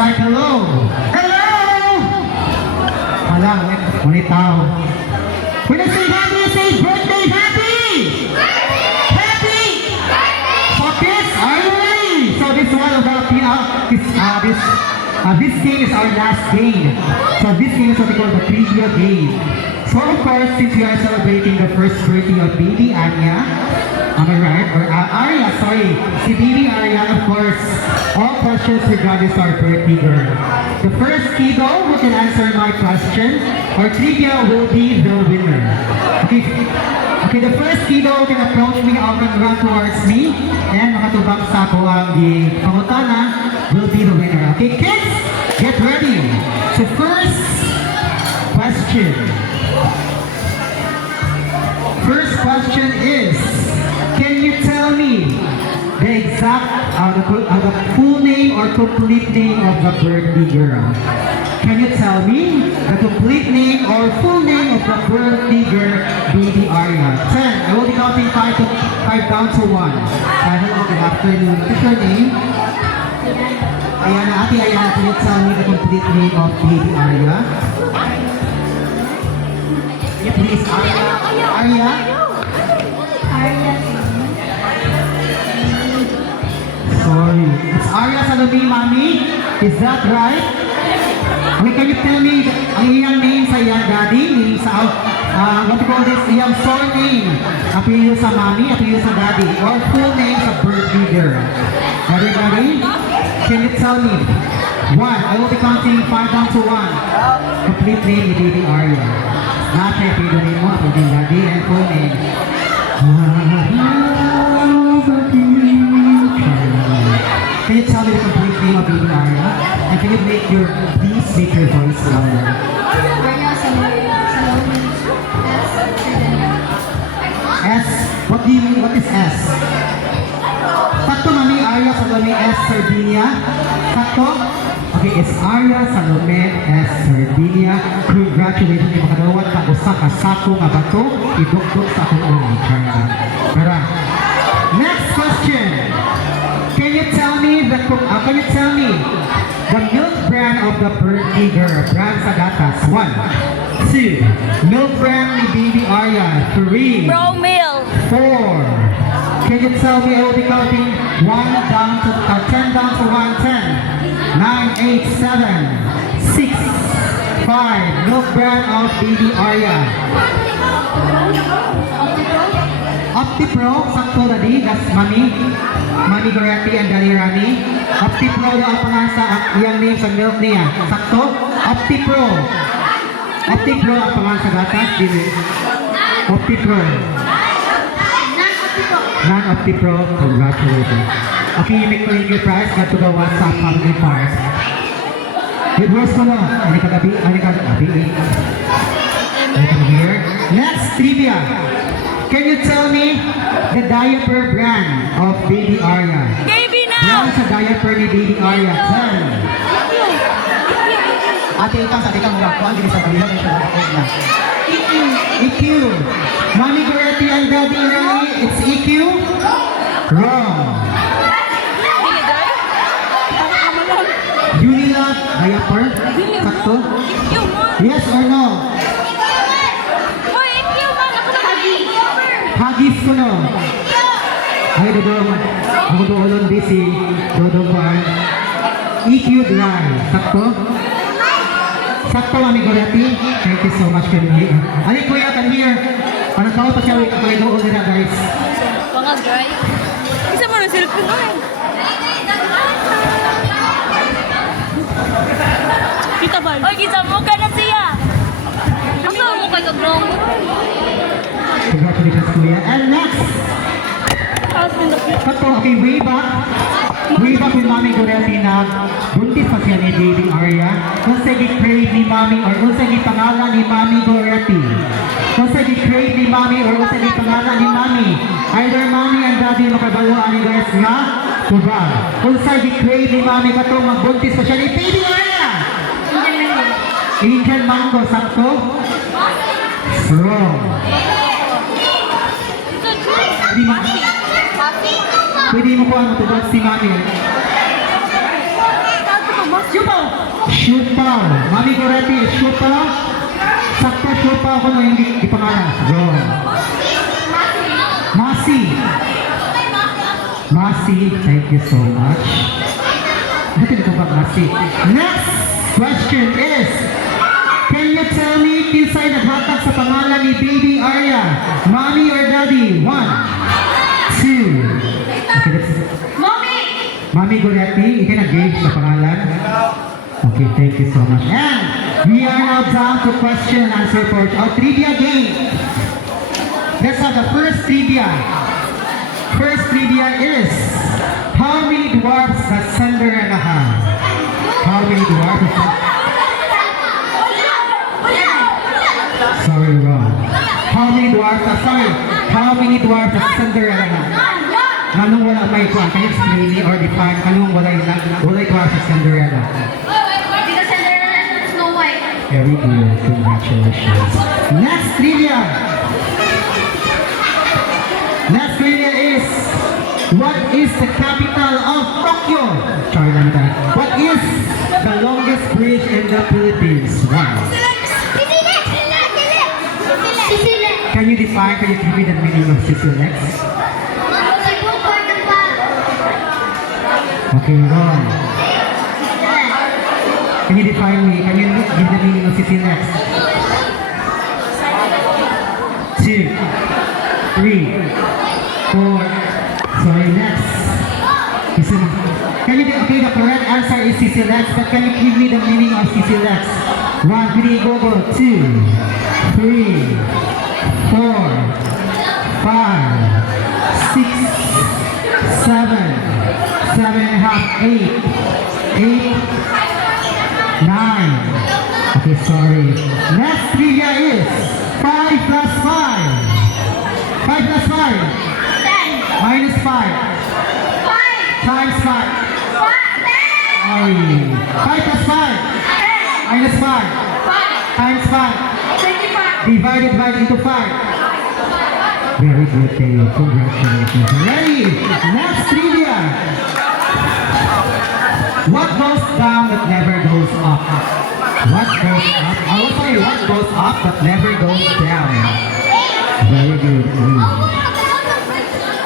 outside. Hello! Hello! Hala, ulit tao. When I say happy, say birthday happy! Happy! So kids, are you ready? So this one of our this game is our last game. So this game is what we call the trivia game. So of course, since we are celebrating the first birthday of baby Anya, am I right? Or Arya, sorry. Si baby Arya, of course, all questions regarding our birthday girl. The first kiddo who can answer my question or trivia will be the winner. Okay, okay, the first kiddo who can approach me or can run towards me and makatubang sa ako ang pangutana will be the winner. Okay, kids, get ready. So first question. First question is, can you tell me the exact, the full name or complete name of the birthday girl? Can you tell me the complete name or full name of the birthday girl, baby Arya? 10. I will be counting 5 down to 1. Hello, good afternoon. What's your name? Ayana, Ate Ayana, can you tell me the complete name of baby Arya? Yeah, please, Arya. Arya? Sorry. It's Arya Salome, Mommy. Is that right? Okay, can you tell me ang iyang name sa iyang daddy? Name sa, what do you call this? Iyang surname. Apelyido sa Mommy, apelyido sa daddy. Or full name sa birthday girl. Everybody? Can you tell me? 1. I will be counting 5 down to 1. Complete name ni baby Arya. Not my favorite name mo, apelyido daddy and full name. Can you tell me the complete name of baby Arya? And can you please make your voice louder? Arya Salome S. S? What do you mean? What is S? Sakto, Mami. Arya Salome S. Sardinia. Sakto? Okay, it's Arya Salome S. Sardinia. Congratulations yung makadawat ka usa ka sako nga bato idukdok sa akong ulo. Tara. Next question. Can you tell me the milk brand of the birthday girl? Brand sa gatas. 1, 2. Milk brand ni baby Arya. 3. Pro Milk. 4. Can you tell me, I will be counting 10 down to 1, 10, 9, 8, 7, 6, 5. Milk brand of baby Arya. OptiPro, sakto dadi, that's Mami Goretti and Daddy Rani. OptiPro daw ang pangalan sa iyang name sa milk niya. Sakto? OptiPro. OptiPro ang pangalan sa gatas. OptiPro. Non-OptiPro. Congratulations. Okay, you make your prize. Got to go WhatsApp family part. Good words ko no. Ano ka gabi? Here. Next, trivia. Can you tell me the diaper brand of baby Arya? Baby now! Brand sa diaper ni baby Arya. 10. Ate, ikaw sa ating mga kuwan, hindi sa balihan, ito na. EQ. Mommy Goretti and Daddy Rani, it's EQ? Wrong. Unilab diaper? Sakto? Yes or no? Hagis ko no. Ay, dodong. Ako doon busy. Dodong ko ay EQ dry. Sakto? Sakto, Mami Goretti. Thank you so much, Kenny. Ani kuya, come here. Parang tao pa siya. Ako ay doon nila, guys. Mga dry. Isa mo na cellphone mo eh. Kita ba? Oy, kita mo ka na siya. Asa mo kay kagrong? Congratulations, kuya. And next. Sakto, okay, way back with Mami Goretti na buntis pa siya ni baby Arya. Kung sa gi-crave ni Mami or kung sa gi-pangalan ni Mami Goretti. Kung sa gi-crave ni Mami or kung sa gi-pangalan ni Mami. Either Mami and Daddy makabaluan ni guys nga. Diba? Kung sa gi-crave ni Mami katong magbuntis pa siya ni baby Arya. Angel Mango, sakto? Wrong. Pwede mo ko ang matubad si Mami. Yung pa Siupaw. Mami Goretti, Siupaw. Sakto Siupaw ko na hindi ipangalan. Wrong. Masi. Masi, thank you so much. Ano ko ba Masi? Next question is, can you tell me inside naghatag sa pangalan ni Baby Arya? Mommy or Daddy? 1, 2. Okay, that's it. Mami Goretti, ikaw nag-game sa pangalan? Okay, thank you so much. And we are now down to question and answer for our trivia game. Let's have the first trivia. First trivia is, how many dwarfs does Cinderella have? How many dwarfs? Sorry, wrong. How many dwarfs? How many dwarfs does Cinderella have? Anong wala may kuha? Can you explain me or define anong wala dwarfs sa Cinderella? Very good. Congratulations. Next trivia. Next trivia is, what is the capital of Tokyo? Sorry, lang tayo. What is the longest bridge in the Philippines? Wow. Can you define, can you give me the meaning of Sisilex? Okay, wrong. Can you define me? Can you give the meaning of Sisilex? 2, 3, 4. Sorry, next. Can you okay, the correct answer is Sisilex, but can you give me the meaning of Sisilex? 1, 3, go, go. 2, 3, 4, 5, 6, 7, 7.5, 8, 9. Okay, sorry. Next trivia is 5 plus 5. 5 plus 5. Minus 5. Times 5. Sorry. 5 plus 5. Minus 5. Times 5. Divided by into 5. Very good, Tayo. Congratulations. Ready? Next trivia. What goes down that never goes up? What goes up? I will say what goes up but never goes down. Very good.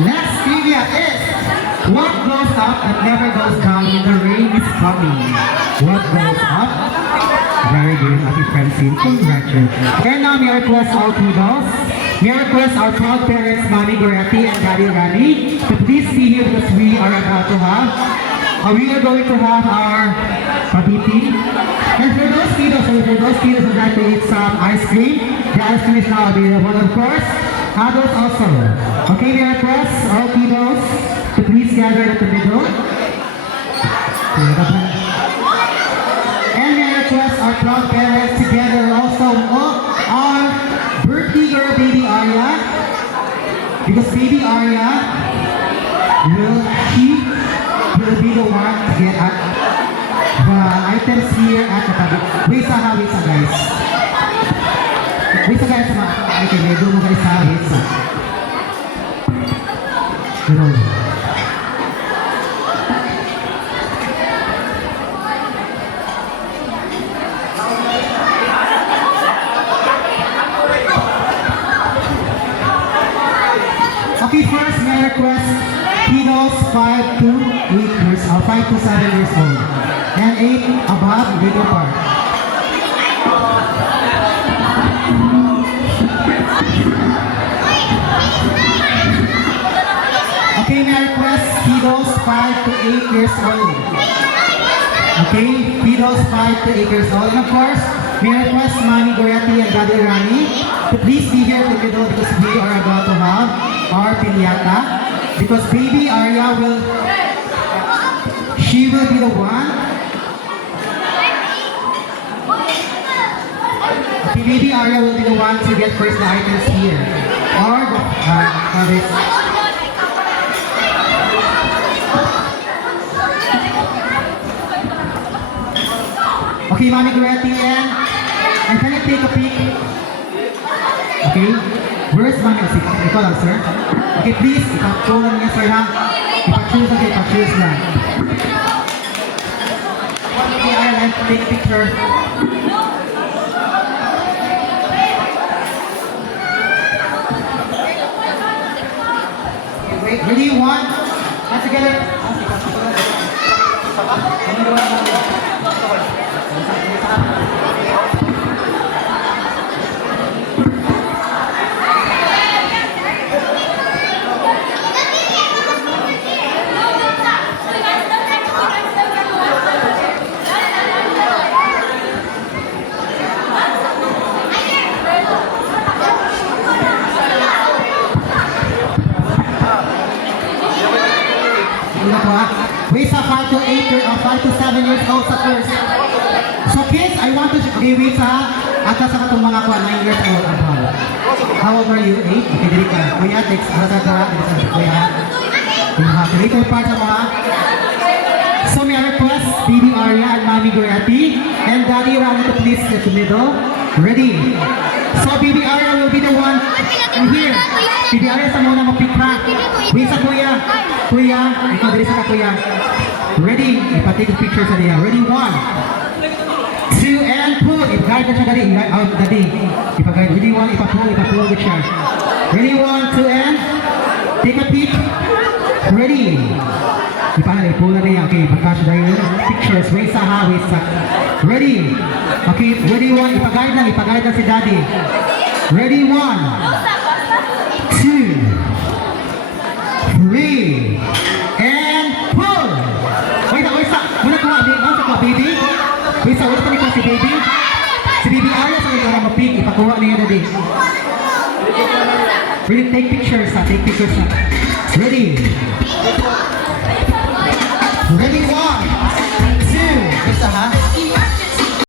Next trivia is, what goes up and never goes down when the rain is coming? What goes up? Very good, Ate Francine. Congratulations. And now may I request all kiddos, may I request our proud parents, Mommy Goretti and Daddy Rani, to please be here because we are about to have, we are going to have our pabiti. And for those kiddos who would like to eat some ice cream, the ice cream is now available. Of course, adults also. Okay, may I request all kiddos to please gather at the middle. And may I request our proud parents together also our birthday girl, Baby Arya. Because Baby Arya will be the one to get at the items here at the tabi. Wait sa guys. Wait sa guys. Okay, medyo mo guys sa wait sa. Hello. Okay, first may I request kiddos 5 to 7 years old and 8 above middle part. Okay, may I request kiddos 5 to 8 years old. Okay, kiddos 5 to 8 years old. And of course, may I request Mommy Goretti and Daddy Rani to please be here to middle because we are about to have our piñata. Because Baby Arya she will be the one. Okay, Baby Arya will be the one to get first the items here. Or this. Okay, Mommy Goretti and can you take a peek? Okay, where's Mommy? Ikaw lang, sir. Okay, please, ipag-tulan niya, sir, ha? Ipag-choose lang. Okay, and take picture. Wait, ready, one. Hands together. Una po ha. Waist up 5 to 8 or 5 to 7 years old sa first. So kids, I want to give sa atas sa katong mga 9 years old and above. How old are you? 8? Okay, dili ka. Kuya, text sa kuya. You have the little part sa mga. So may I request Baby Arya and Mami Goretti and Daddy Rani to please get to middle. Ready? So Baby Arya will be the one in here. Baby Arya sa muna mag-pick ha. Wait sa kuya. Kuya, ikaw dali sa ka kuya. Ready? Ipa-take a picture sa niya. Ready? 1, 2, and pull. If-guide na siya dali. Out dali. Ipa-guide. Ready? 1, ipa-pull with siya. Ready? 1, 2, and take a peek. Ready? Ipa-pull na niya. Okay, ipa-catch dahil pictures. Wait sa ha, wait sa. Ready? Okay, ready? 1, ipa-guide na si daddy. Ready? 1, 2, 3, and pull! Wait sa. Muna ko baby. Wait sa, ulit pa si baby. Si baby Arya sa ito na mapig. Ipakuha niya na din. Ready, take pictures ha. Ready?